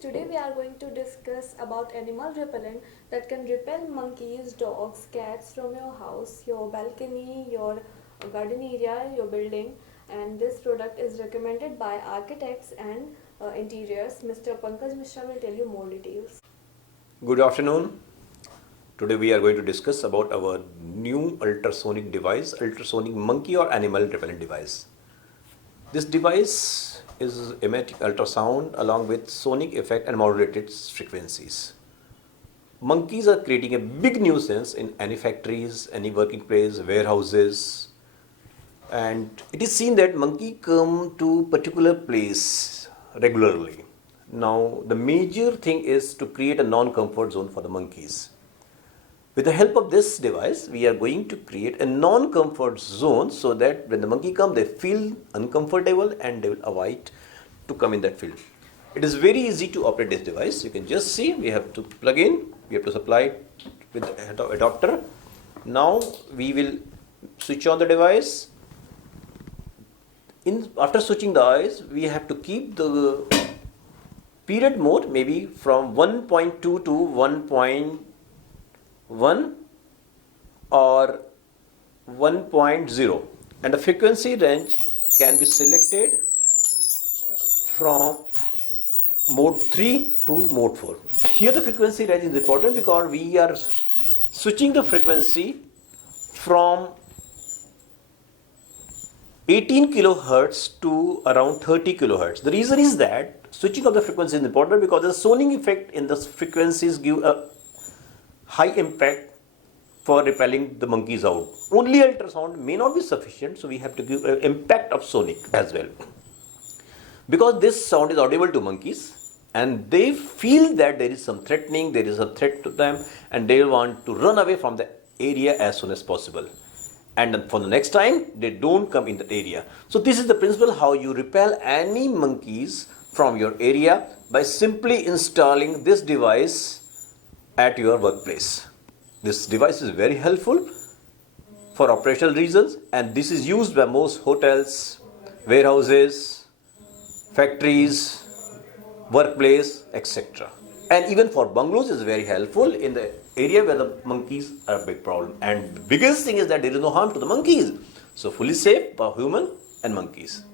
Today we are going to discuss about animal repellent that can repel monkeys, dogs, cats from your house, your balcony, your garden area, your building. And this product is recommended by architects and interiors. Mr. Pankaj Mishra will tell you more details. Good afternoon. Today we are going to discuss about our new ultrasonic device, ultrasonic monkey or animal repellent device. This device is emitting ultrasound along with sonic effect and modulated frequencies. Monkeys are creating a big nuisance in any factories, any working place, warehouses, and it is seen that monkey come to particular place regularly. Now the major thing is to create a non-comfort zone for the monkeys. With the help of this device, we are going to create a non-comfort zone so that when the monkey comes, they feel uncomfortable and they will avoid to come in that field. It is very easy to operate this device. You can just see, we have to plug in, we have to supply it with the adapter. Now we will switch on the device. After switching the eyes, we have to keep the period mode maybe from 1.2 to 1.1 or 1.0, and the frequency range can be selected from mode 3 to mode 4. Here the frequency range is important because we are switching the frequency from 18 kilohertz to around 30 kilohertz. The reason is that switching of the frequency is important because the sonic effect in the frequencies give a high impact for repelling the monkeys out. Only ultrasound may not be sufficient, so we have to give an impact of sonic as well. Because this sound is audible to monkeys and they feel that there is some threatening, there is a threat to them, and they want to run away from the area as soon as possible. And for the next time, they don't come in that area. So this is the principle how you repel any monkeys from your area by simply installing this device at your workplace. This device is very helpful for operational reasons, and this is used by most hotels, warehouses, factories, workplace, etc. And even for bungalows is very helpful in the area where the monkeys are a big problem. And the biggest thing is that there is no harm to the monkeys. So fully safe for human and monkeys.